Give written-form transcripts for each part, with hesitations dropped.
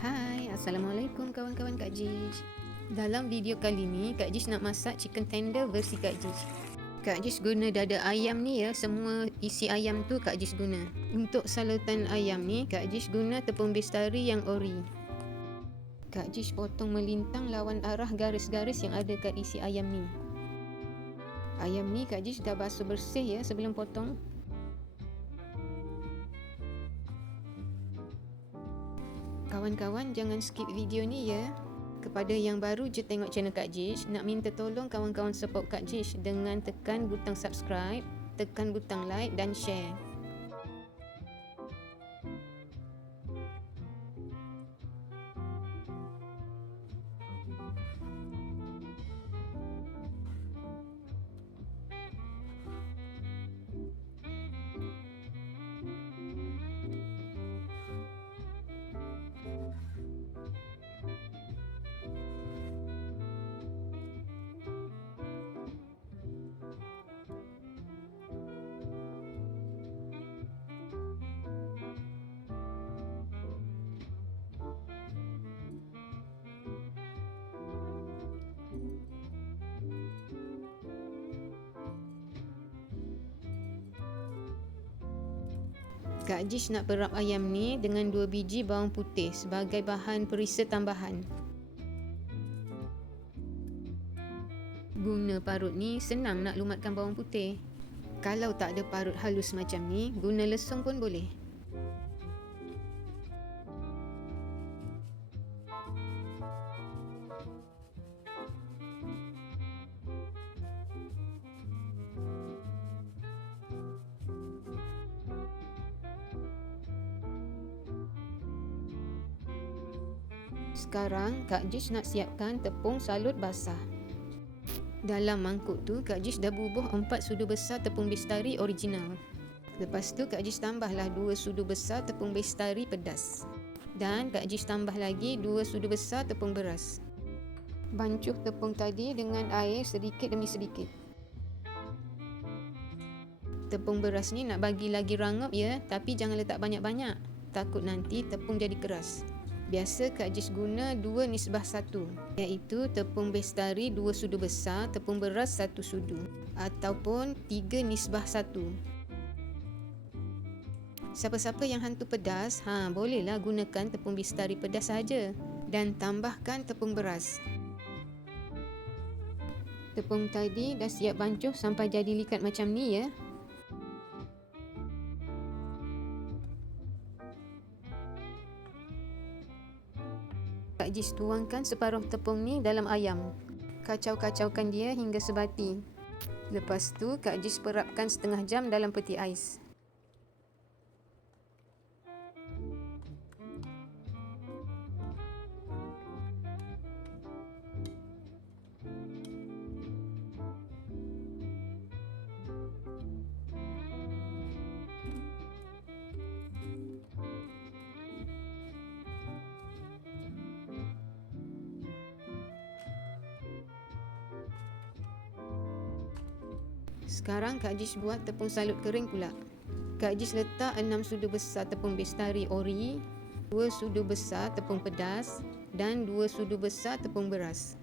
Hai, Assalamualaikum kawan-kawan Kak Jish. Dalam video kali ni, Kak Jish nak masak chicken tender versi Kak Jish. Kak Jish guna dada ayam ni ya, semua isi ayam tu Kak Jish guna. Untuk salutan ayam ni, Kak Jish guna tepung bestari yang ori. Kak Jish potong melintang lawan arah garis-garis yang ada kat isi ayam ni. Ayam ni Kak Jish dah basuh bersih ya sebelum potong. Kawan-kawan jangan skip video ni ya. Kepada yang baru je tengok channel Kak Jish, nak minta tolong kawan-kawan support Kak Jish dengan tekan butang subscribe, tekan butang like dan share. Kak Jish nak perap ayam ni dengan 2 biji bawang putih sebagai bahan perisa tambahan. Guna parut ni senang nak lumatkan bawang putih. Kalau tak ada parut halus macam ni, guna lesung pun boleh. Sekarang Kak Jish nak siapkan tepung salut basah. Dalam mangkuk tu Kak Jish dah bubuh 4 sudu besar tepung bestari original. Lepas tu Kak Jish tambahlah 2 sudu besar tepung bestari pedas. Dan Kak Jish tambah lagi 2 sudu besar tepung beras. Bancuh tepung tadi dengan air sedikit demi sedikit. Tepung beras ni nak bagi lagi rangup ya, tapi jangan letak banyak-banyak. Takut nanti tepung jadi keras. Biasa Kak Jish guna 2 nisbah 1, iaitu tepung bestari 2 sudu besar, tepung beras 1 sudu, ataupun 3 nisbah 1. Siapa-siapa yang hantu pedas, bolehlah gunakan tepung bestari pedas saja dan tambahkan tepung beras. Tepung tadi dah siap bancuh sampai jadi likat macam ni ya. Kak Jish tuangkan separuh tepung ni dalam ayam. Kacau-kacaukan dia hingga sebati. Lepas tu Kak Jish perapkan setengah jam dalam peti ais. Sekarang Kak Jish buat tepung salut kering pula. Kak Jish letak 6 sudu besar tepung bestari ori, 2 sudu besar tepung pedas dan 2 sudu besar tepung beras.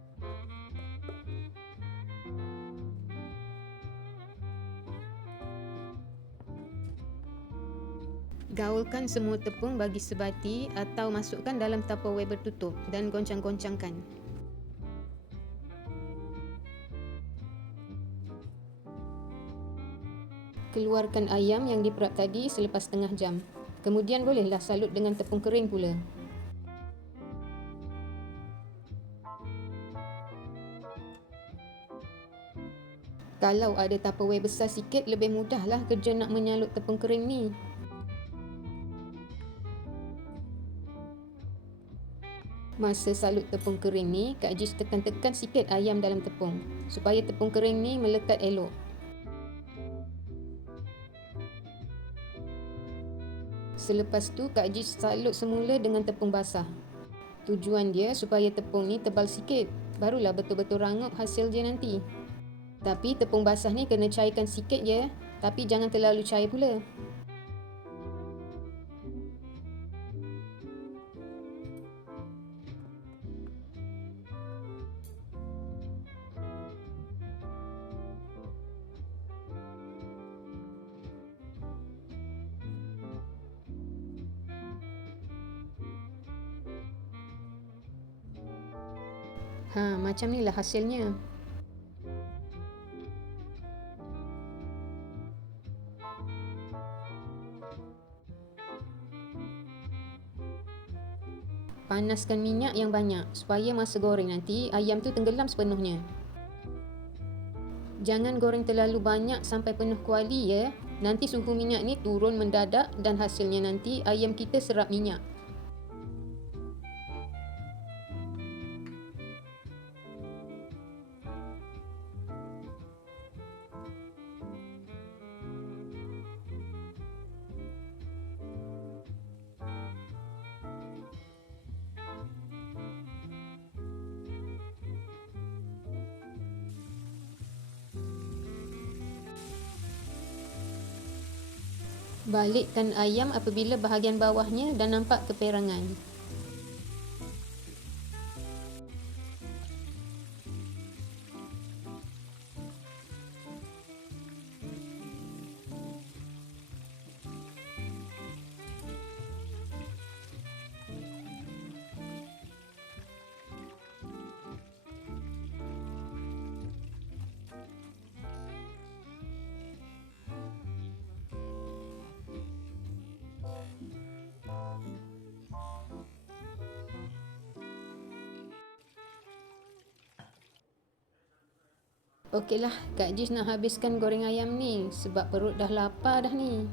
Gaulkan semua tepung bagi sebati atau masukkan dalam tupperware bertutup dan goncang-goncangkan. Keluarkan ayam yang diperap tadi selepas setengah jam. Kemudian bolehlah salut dengan tepung kering pula. Kalau ada tupperware besar sikit, lebih mudahlah kerja nak menyalut tepung kering ni. Masa salut tepung kering ni, Kak Jish tekan-tekan sikit ayam dalam tepung supaya tepung kering ni melekat elok. Selepas tu Kak Jish salut semula dengan tepung basah. Tujuan dia supaya tepung ni tebal sikit, barulah betul-betul rangup hasil dia nanti. Tapi tepung basah ni kena cairkan sikit je, tapi jangan terlalu cair pula. Macam ni lah hasilnya. Panaskan minyak yang banyak supaya masa goreng nanti ayam tu tenggelam sepenuhnya. Jangan goreng terlalu banyak sampai penuh kuali ya. Nanti suhu minyak ni turun mendadak dan hasilnya nanti ayam kita serap minyak. Balikkan ayam apabila bahagian bawahnya dah nampak keperangan. Okeylah, Kak Jis nak habiskan goreng ayam ni sebab perut dah lapar dah ni.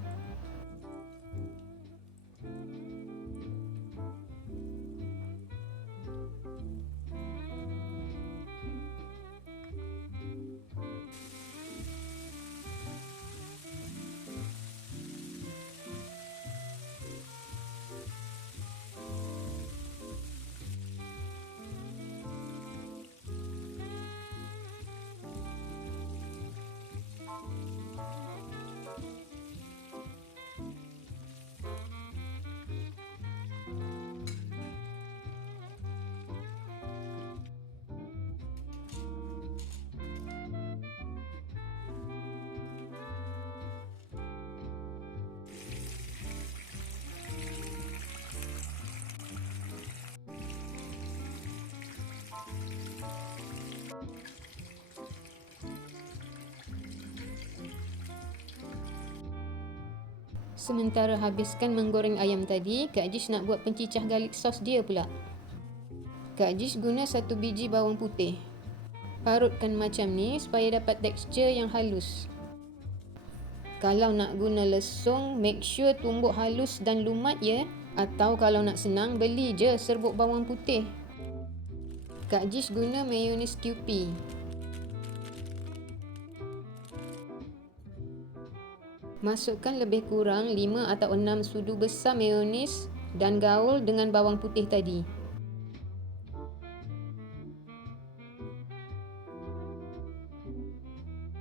Sementara habiskan menggoreng ayam tadi, Kak Jis nak buat pencicah garlic sauce dia pula. Kak Jis guna 1 biji bawang putih. Parutkan macam ni supaya dapat tekstur yang halus. Kalau nak guna lesung, make sure tumbuk halus dan lumat ya. Atau kalau nak senang, beli je serbuk bawang putih. Kak Jis guna mayonis Kewpie. Masukkan lebih kurang 5 atau 6 sudu besar mayonis dan gaul dengan bawang putih tadi.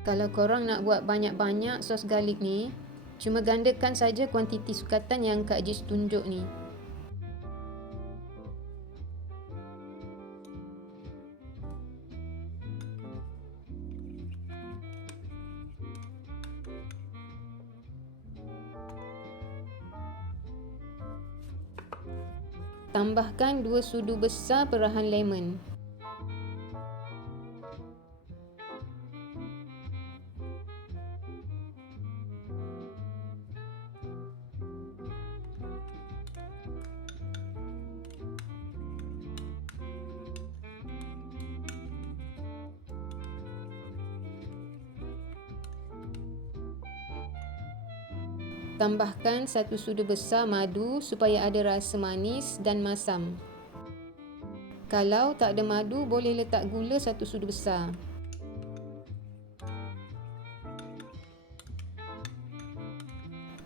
Kalau korang nak buat banyak-banyak sos garlic ni, cuma gandakan saja kuantiti sukatan yang Kak Jis tunjuk ni. Tambahkan 2 sudu besar perahan lemon. Tambahkan 1 sudu besar madu supaya ada rasa manis dan masam. Kalau tak ada madu, boleh letak gula 1 sudu besar.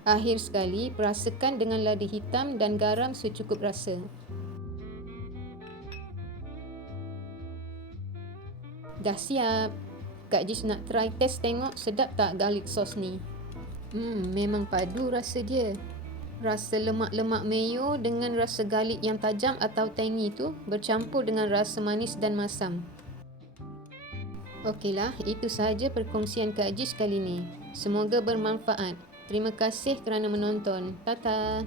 Akhir sekali, perasakan dengan lada hitam dan garam secukup rasa. Dah siap. Kak Jis nak try test tengok sedap tak garlic sauce ni. Memang padu rasa dia. Rasa lemak-lemak mayo dengan rasa garlic yang tajam atau tangy tu bercampur dengan rasa manis dan masam. Okeylah, itu sahaja perkongsian Kak Jis kali ni. Semoga bermanfaat. Terima kasih kerana menonton. Tata.